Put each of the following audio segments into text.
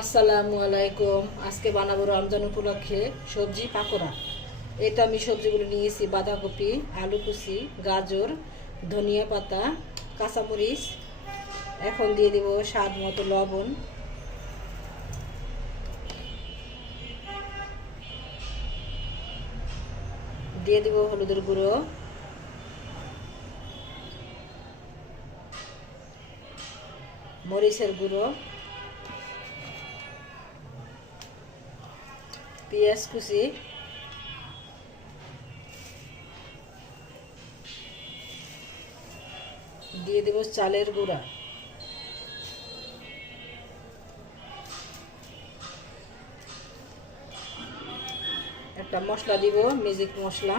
আসসালামু আলাইকুম। আজকে বানাবো রমজান উপলক্ষে সবজি পাকোড়া। এটা আমি সবজিগুলো নিয়েছি: বাঁধাকপি, আলু কুচি, গাজর, ধনিয়া পাতা, কাঁচামরিচ। এখন দিয়ে দেব স্বাদ মতো লবণ, দিয়ে দেব হলুদের গুঁড়ো, মরিচের গুঁড়ো, পেঁয়াজ কুচি, দিয়ে দেব চালের গুঁড়া, একটা মশলা দিব, ম্যাজিক মশলা,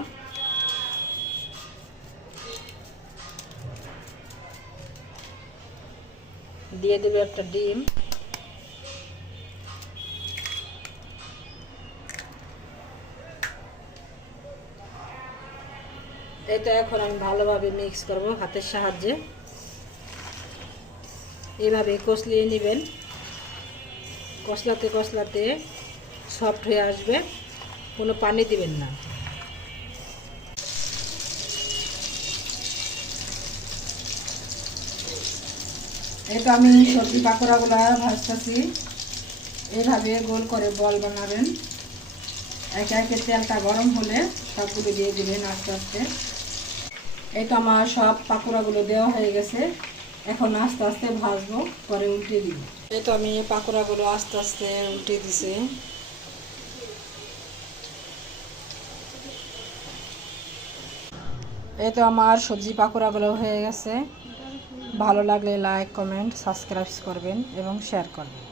দিয়ে দেব একটা ডিম, এটা এখন আমি ভালোভাবে মিক্স করব হাতের সাহায্যে। এইভাবে কষলিয়ে নেবেন, কষলাতে কষলাতে সফট হয়ে আসবে, কোনো পানি দিবেন না। এটা আমি সবজি পাকোড়াগুলো ভাজতেছি। এইভাবে গোল করে বল বানাবেন। একে একে তেলটা গরম হলে সবগুলো দিয়ে দিবেন আস্তে আস্তে। এটা আমার সব পাকোড়াগুলো দেওয়া হয়ে গেছে। এখন আস্তে আস্তে ভাজবো, পরে উল্টে দিব। এই তো আমি পাকোড়াগুলো আস্তে আস্তে উল্টে দিছি। এই তো আমার সবজি পাকোড়াগুলো হয়ে গেছে। ভালো লাগলে লাইক, কমেন্ট, সাবস্ক্রাইব করবেন এবং শেয়ার করবেন।